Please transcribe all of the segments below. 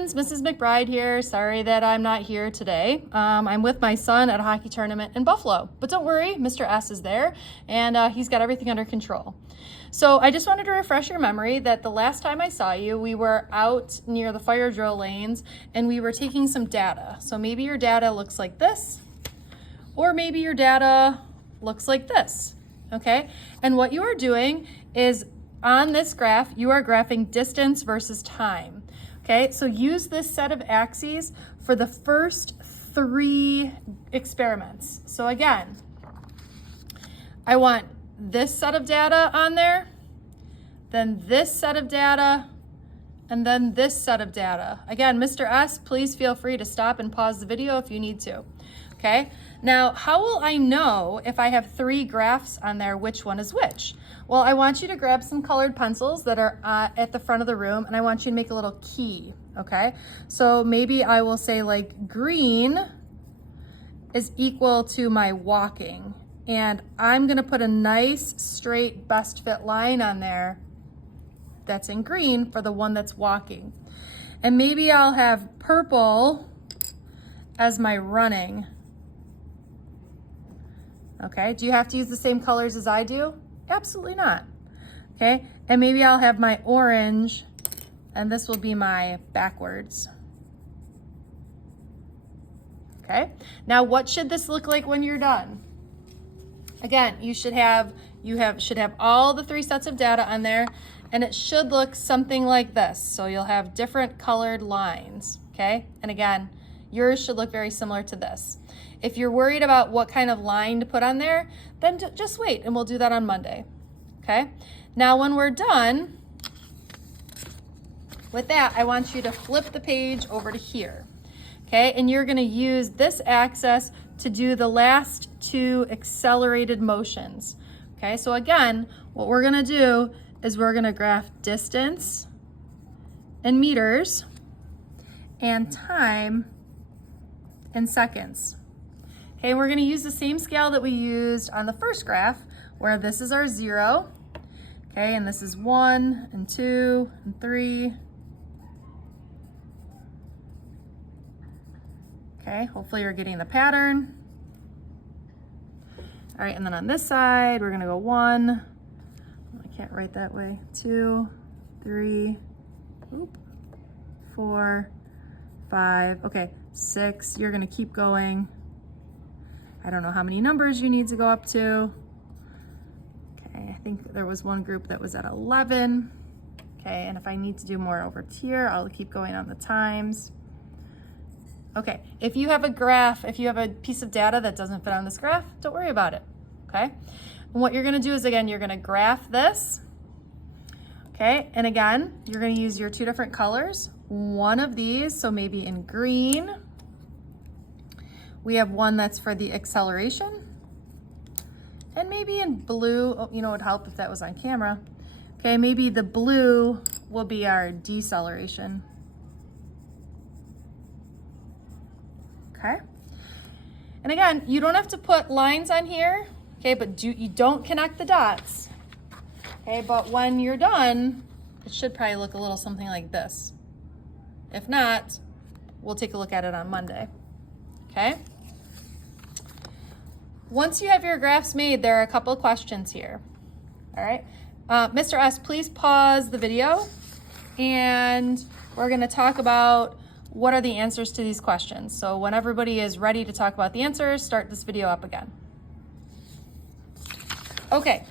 friends, Mrs. McBride here. Sorry that I'm not here today. I'm with my son at a hockey tournament in Buffalo, but don't worry, Mr. S is there and he's got everything under control. So I just wanted to refresh your memory that the last time I saw you, we were out near the fire drill lanes and we were taking some data. So maybe your data looks like this, or maybe your data looks like this, okay? And what you are doing is on this graph, you are graphing distance versus time. Okay, so use this set of axes for the first 3 experiments. So again, I want this set of data on there, then this set of data, and then this set of data. Again, Mr. S, please feel free to stop and pause the video if you need to. Okay, now how will I know if I have 3 graphs on there, which one is which? Well, I want you to grab some colored pencils that are at the front of the room, and I want you to make a little key, okay? So maybe I will say like green is equal to my walking, and I'm gonna put a nice straight best fit line on there that's in green for the one that's walking. And maybe I'll have purple as my running. Okay, do you have to use the same colors as I do? Absolutely not. Okay, and maybe I'll have my orange, and this will be my backwards. Okay, now what should this look like when you're done? Again, you should have all the 3 sets of data on there, and it should look something like this. So you'll have different colored lines, okay? And again, yours should look very similar to this. If you're worried about what kind of line to put on there, then just wait and we'll do that on Monday, okay? Now when we're done with that, I want you to flip the page over to here, okay? And you're gonna use this axis to do the last 2 accelerated motions, okay? So again, what we're gonna do is we're gonna graph distance in meters and time in seconds. Okay, we're gonna use the same scale that we used on the first graph, where this is our 0, okay, and this is 1 and 2 and 3. Okay, hopefully you're getting the pattern. All right, and then on this side, we're gonna go 1, I can't write that way, 2, 3, 4, 5, okay, 6, you're gonna keep going. I don't know how many numbers you need to go up to. Okay, I think there was one group that was at 11. Okay, and if I need to do more over here, I'll keep going on the times. Okay, if you have a graph, if you have a piece of data that doesn't fit on this graph, don't worry about it, okay? And what you're gonna do is, again, you're gonna graph this, okay? And again, you're gonna use your 2 different colors. One of these, so maybe in green, we have one that's for the acceleration, and maybe in blue, oh, you know, it would help if that was on camera. Okay, maybe the blue will be our deceleration. Okay, and again, you don't have to put lines on here, okay, but you don't connect the dots. Okay, but when you're done, it should probably look a little something like this. If not, we'll take a look at it on Monday. Okay. Once you have your graphs made, there are a couple of questions here. All right. Mr. S, please pause the video and we're going to talk about what are the answers to these questions. So when everybody is ready to talk about the answers, start this video up again. Okay.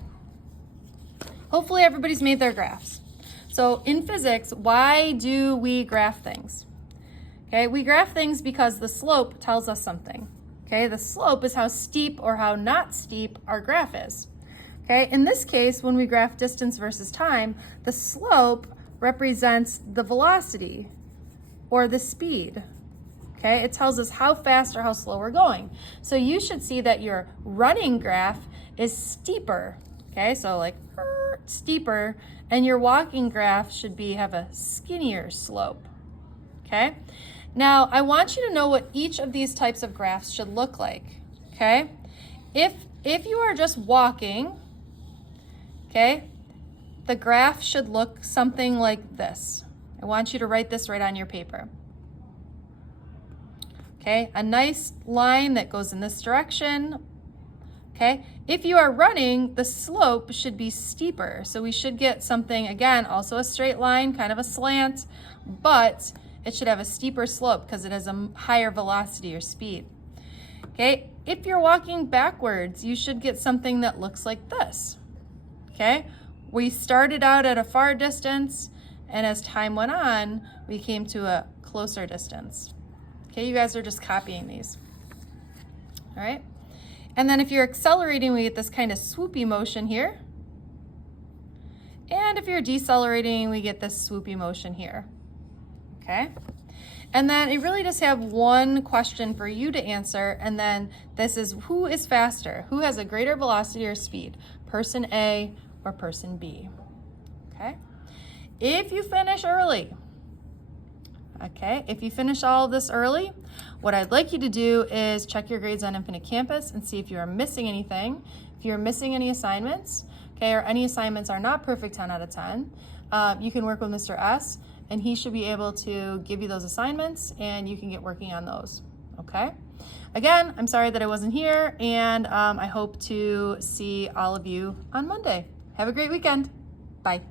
Hopefully everybody's made their graphs. So in physics, why do we graph things? Okay, we graph things because the slope tells us something. Okay, the slope is how steep or how not steep our graph is. Okay, in this case, when we graph distance versus time, the slope represents the velocity or the speed. Okay, it tells us how fast or how slow we're going. So you should see that your running graph is steeper. Okay, so like steeper, and your walking graph should have a skinnier slope. Okay. Now, I want you to know what each of these types of graphs should look like, okay? If you are just walking, okay, the graph should look something like this, I want you to write this right on your paper. Okay, a nice line that goes in this direction. Okay, if you are running, the slope should be steeper. So we should get something, again, also a straight line, kind of a slant, but it should have a steeper slope because it has a higher velocity or speed. Okay, if you're walking backwards, you should get something that looks like this. Okay, we started out at a far distance, and as time went on, we came to a closer distance. Okay, you guys are just copying these. All right, and then if you're accelerating, we get this kind of swoopy motion here. And if you're decelerating, we get this swoopy motion here. Okay, and then it really just have one question for you to answer, and then this is who is faster? Who has a greater velocity or speed? Person A or person B? Okay, if you finish early, okay, if you finish all of this early, what I'd like you to do is check your grades on Infinite Campus and see if you are missing anything, if you're missing any assignments, okay, or any assignments are not perfect 10 out of 10, you can work with Mr. S, and he should be able to give you those assignments and you can get working on those, okay? Again, I'm sorry that I wasn't here, and I hope to see all of you on Monday. Have a great weekend. Bye.